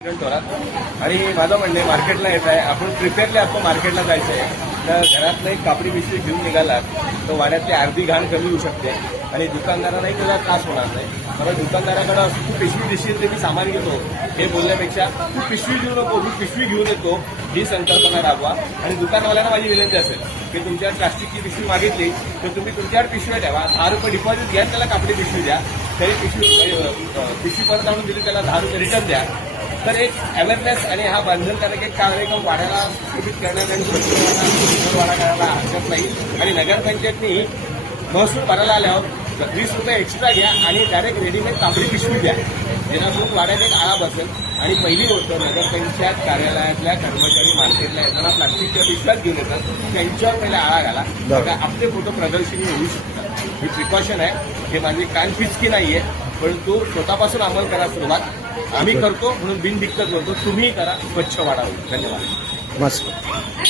आणि माझं म्हणणं आहे मार्केटला येत आहे. आपण प्रिपेअरली असतो मार्केटला जायचं आहे. तर घरातलं एक कापडी पिशवी घेऊन निघालात तर वाड्यातली अर्धी घाण कमी होऊ शकते. आणि दुकानदारालाही त्याचा त्रास होणार नाही. कारण दुकानदाराकडे असं तू पिशवी दिशी ते मी सामान घेतो. हे बोलण्यापेक्षा तू पिशवी घेऊ नको मी पिशवी घेऊन येतो. ही संकल्पना राबवा. आणि दुकानवाल्यांना माझी विनंती असेल की तुमच्या प्लास्टिकची पिशवी मागितली तर तुम्ही तुमच्याकडे पिशव्या ठेवा. दहा रुपये डिपॉझिट घ्या त्याला कापडी पिशवी द्या. तरी पिशवी पिशवी परत आणून दिली त्याला दहा रुपये रिटर्न द्या. तर एक अवेअरनेस आणि हा बंधनकारक एक कार्यक्रम वाड्याला सुरक्षित करण्यात आणि वाडा करायला हरकत नाही. आणि नगरपंचायतनी महसूल भरायला आल्यावर वीस रुपये एक्स्ट्रा घ्या आणि डायरेक्ट रेडीमेड कापडी पिशवी द्या. जेणेकरून वाड्यात एक आळा बसेल. आणि पहिली गोष्ट नगरपंचायत कार्यालयातल्या कर्मचारी मार्केटला येताना प्लास्टिकच्या पिशव्यात घेऊन येतात. त्यांच्यावर पहिले आळा घाला. आपले फोटो प्रदर्शनी होऊ शकतात. ही प्रिकॉशन आहे. हे माझी कान पिचकी नाहीये. परंतु स्वतःपासून अंमल करा सुरुवात आम्ही करतो म्हणून बिनदिक्कत करतो. तुम्ही करा स्वच्छ वाढावं धन्यवाद. मस्त